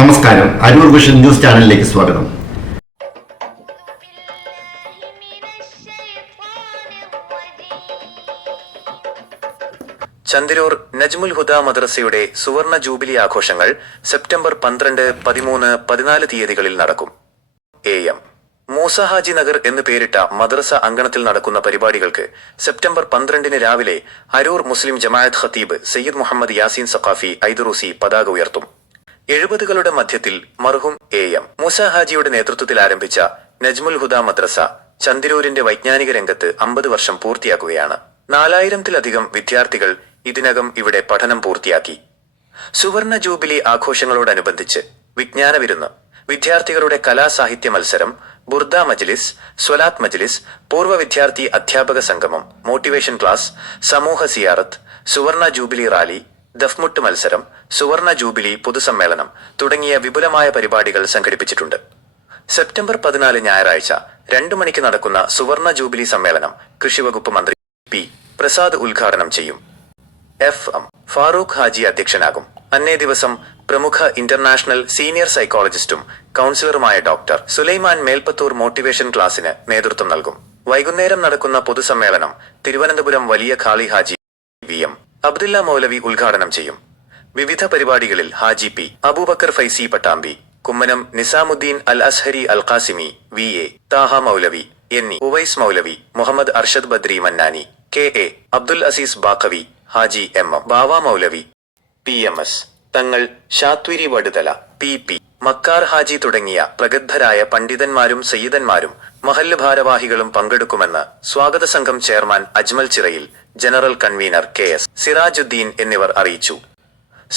നമസ്കാരം. Aroor vision news ചാനലിലേക്ക് സ്വാഗതം. ചന്ദിരൂർ നജ്മുൽ ഹുദ മദ്രസയുടെ സുവർണ ജൂബിലി ആഘോഷങ്ങൾ സെപ്റ്റംബർ പന്ത്രണ്ട് പതിമൂന്ന് പതിനാല് തീയതികളിൽ നടക്കും. A M. മൂസ ഹാജി നഗർ എന്ന് പേരിട്ട മദ്രസ അങ്കണത്തിൽ നടക്കുന്ന പരിപാടികൾക്ക് സെപ്റ്റംബർ പന്ത്രണ്ടിന് രാവിലെ അരൂർ മുസ്ലിം ജമാഅത്ത് ഖത്തീബ് സയ്യിദ് മുഹമ്മദ് യാസീൻ സഖാഫി ഐദുറൂസി പതാക ഉയർത്തും. എഴുപതുകളുടെ മധ്യത്തിൽ മർഹും എ എം. മൂസ ഹാജിയുടെ നേതൃത്വത്തിൽ ആരംഭിച്ച നജ്മുൽ ഹുദ മദ്രസ ചന്ദിരൂരിന്റെ വൈജ്ഞാനിക രംഗത്ത് അമ്പത് വർഷം പൂർത്തിയാക്കുകയാണ്. നാലായിരത്തിലധികം വിദ്യാർത്ഥികൾ ഇതിനകം ഇവിടെ പഠനം പൂർത്തിയാക്കി. സുവർണ ജൂബിലി ആഘോഷങ്ങളോടനുബന്ധിച്ച് വിജ്ഞാന വിരുന്ന് വിദ്യാർത്ഥികളുടെ കലാസാഹിത്യ മത്സരം ബുർദ മജ്ലിസ് സ്വലാത്ത് മജ്ലിസ് പൂർവ വിദ്യാർത്ഥി അധ്യാപക സംഗമം മോട്ടിവേഷൻ ക്ലാസ് സമൂഹ സിയാറത്ത് സുവർണ ജൂബിലി റാലി ദഫ്മുട്ട് മത്സരം സുവർണ ജൂബിലി പൊതുസമ്മേളനം തുടങ്ങിയ വിപുലമായ പരിപാടികൾ സംഘടിപ്പിച്ചിട്ടുണ്ട്. സെപ്റ്റംബർ പതിനാല് ഞായറാഴ്ച രണ്ടു മണിക്ക് നടക്കുന്ന സുവർണ ജൂബിലി സമ്മേളനം കൃഷിവകുപ്പ് മന്ത്രി പി പ്രസാദ് ഉദ്ഘാടനം ചെയ്യും. എഫ് എം ഫാറൂഖ് ഹാജി അധ്യക്ഷനാകും. അന്നേ ദിവസം പ്രമുഖ ഇന്റർനാഷണൽ സീനിയർ സൈക്കോളജിസ്റ്റും കൗൺസിലറുമായ ഡോക്ടർ സുലൈമാൻ മേൽപ്പത്തൂർ മോട്ടിവേഷൻ ക്ലാസിന് നേതൃത്വം നൽകും. വൈകുന്നേരം നടക്കുന്ന പൊതുസമ്മേളനം തിരുവനന്തപുരം വലിയ ഖാളി ഹാജി വി. എം. അബ്ദുല്ല മൗലവി ഉദ്ഘാടനം ചെയ്യും. വിവിധ പരിപാടികളിൽ Haji P Aboobacker Faizy Pattambi Kummanam Nizamudheen Al Azhari Al Qasimi V A Thaha Moulavi എന്നീ Uvais Moulavi Muhammad Arshad Badri Mannani K A Abdul Aziz Baqavi Haji M M Bava Moulavi P M S Thangal Shathiri Vaduthala P P. Makkar Haji തുടങ്ങിയ പ്രഗത്ഭരായ പണ്ഡിതന്മാരും സയ്യിദന്മാരും മഹല്ല് ഭാരവാഹികളും പങ്കെടുക്കുമെന്ന് സ്വാഗത സംഘം chairman Ajmal Chirayil general convener K S Sirajudheen എന്നിവർ അറിയിച്ചു.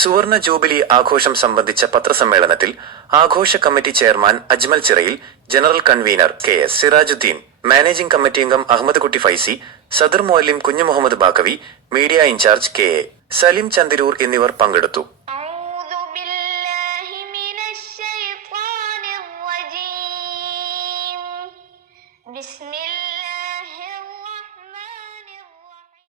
സുവർണ ജൂബിലി ആഘോഷം സംബന്ധിച്ച പത്രസമ്മേളനത്തിൽ ആഘോഷ committee chairman Ajmal Chirayil general convener K S Sirajudheen managing committee അംഗം അഹമ്മദ് കുട്ടി ഫൈസി സദർ മൊല്ലിം Kunju Muhammad Baqavi media in charge K A Salim Chandiroor എന്നിവർ പങ്കെടുത്തു. Bismillah.